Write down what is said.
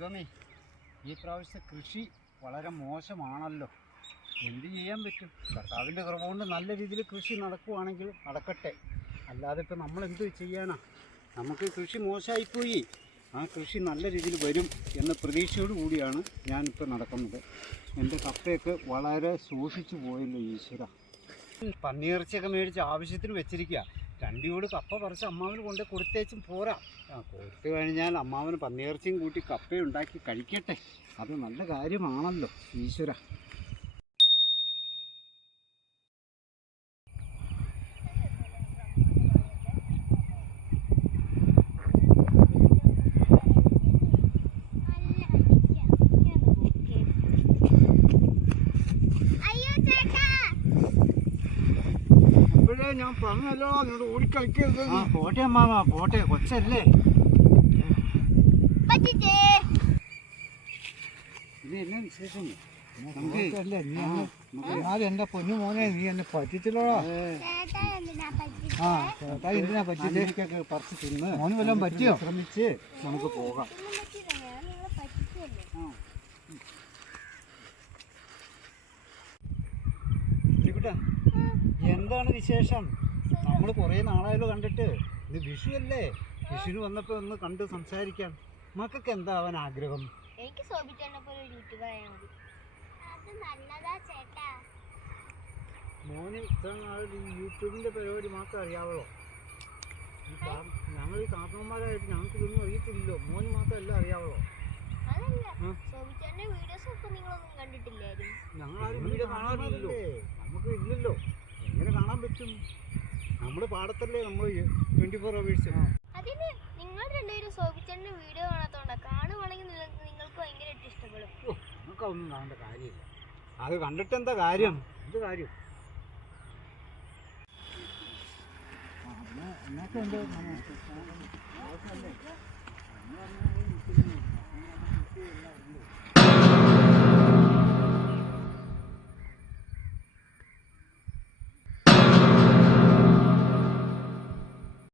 ദൈവമേ, ഈ പ്രാവശ്യത്തെ കൃഷി വളരെ മോശമാണല്ലോ. എന്ത് ചെയ്യാൻ പറ്റും? കർത്താവിൻ്റെ കൃപ കൊണ്ട് നല്ല രീതിയിൽ കൃഷി നടക്കുവാണെങ്കിൽ നടക്കട്ടെ. അല്ലാതെ ഇപ്പം നമ്മൾ എന്ത് ചെയ്യാനാ? നമുക്ക് കൃഷി മോശമായിപ്പോയി. ആ കൃഷി നല്ല രീതിയിൽ വരും എന്ന പ്രതീക്ഷയോട് കൂടിയാണ് ഞാനിപ്പോൾ നടക്കുന്നത്. എൻ്റെ കപ്പയൊക്കെ വളരെ സൂക്ഷിച്ചു പോയല്ലോ ഈശ്വര. പന്നിയിറച്ചിയൊക്കെ മേടിച്ച് ആവശ്യത്തിന് വെച്ചിരിക്കുക. രണ്ടിയോട് കപ്പ പറിച്ച് അമ്മാവന് കൊണ്ട് കൊടുത്തേച്ചും പോരാ. കൊടുത്തു കഴിഞ്ഞാൽ അമ്മാവന് പന്നിയിറച്ചിയും കൂട്ടി കപ്പയുണ്ടാക്കി കഴിക്കട്ടെ. അത് നല്ല കാര്യമാണല്ലോ ഈശ്വര. ഞാൻ പറഞ്ഞല്ലോ നിന്നോട് ഓടിക്കളിക്കരുത്. പോട്ടെ അമ്മാവ, പോട്ടെ. കൊച്ചല്ലേ ഇത് എന്നാ വിശേഷം? എന്റെ പൊന്നു മോനെ, നീ എന്നെ പറ്റിച്ചല്ലോടാ. ചേട്ടാ എന്തിനാ പറ്റിച്ചൊക്കെ പറിച്ച് തിന്ന് മോന് വല്ലതും പറ്റിയോ? ശ്രമിച്ച് നമുക്ക് പോകാം. എന്താണ് വിശേഷം? നമ്മൾ കുറേ നാളായാലോ കണ്ടിട്ട്. ഇത് വിഷു അല്ലേ? വിഷുവിന് വന്നപ്പോൾ ഒന്ന് കണ്ട് സംസാരിക്കാം. മക്കൾക്ക് എന്താ അവൻ ആഗ്രഹം? എനിക്ക് സോബിച്ചേട്ടനെ പോലെ ഒരു യൂട്യൂബർ ആയാൽ മതി. അത് നല്ലതാ ചേട്ടാ. മോന് ഇത്ര നാൾ ഈ യൂട്യൂബിൻ്റെ പരിപാടി മാത്രം അറിയാവുള്ളൂ. ഞങ്ങൾ ഈ കാരണവന്മാരായിട്ട് ഞങ്ങൾക്ക് ഇതൊന്നും അറിയത്തില്ലല്ലോ. മോന് മാത്രം എല്ലാം അറിയാവുള്ളൂ. അതല്ല, സോബിച്ചേട്ടന്റെ വീഡിയോസ് ഒക്കെ നിങ്ങളൊന്നും കണ്ടിട്ടില്ലായിരുന്നു. ഞങ്ങളാരും വീഡിയോ കാണാറില്ലല്ലോ. നമുക്ക് ഇല്ലല്ലോ. എങ്ങനെ കാണാൻ പറ്റും? നമ്മൾ പാടത്തല്ലേ, നമ്മൾ 24 hours. അതിന് നിങ്ങൾ രണ്ടുപേരും സോബിച്ചേട്ടന്റെ വീഡിയോ കാണാത്തോണ്ടാ. കാണുവാണെങ്കിൽ നിങ്ങൾക്ക് ഭയങ്കരമായിട്ട് ഇഷ്ടപ്പെടും. നമുക്കൊന്നും കാണേണ്ട കാര്യമില്ല. അത് കണ്ടിട്ട് എന്താ കാര്യം? എന്ത് കാര്യം? എന്നൊക്കെ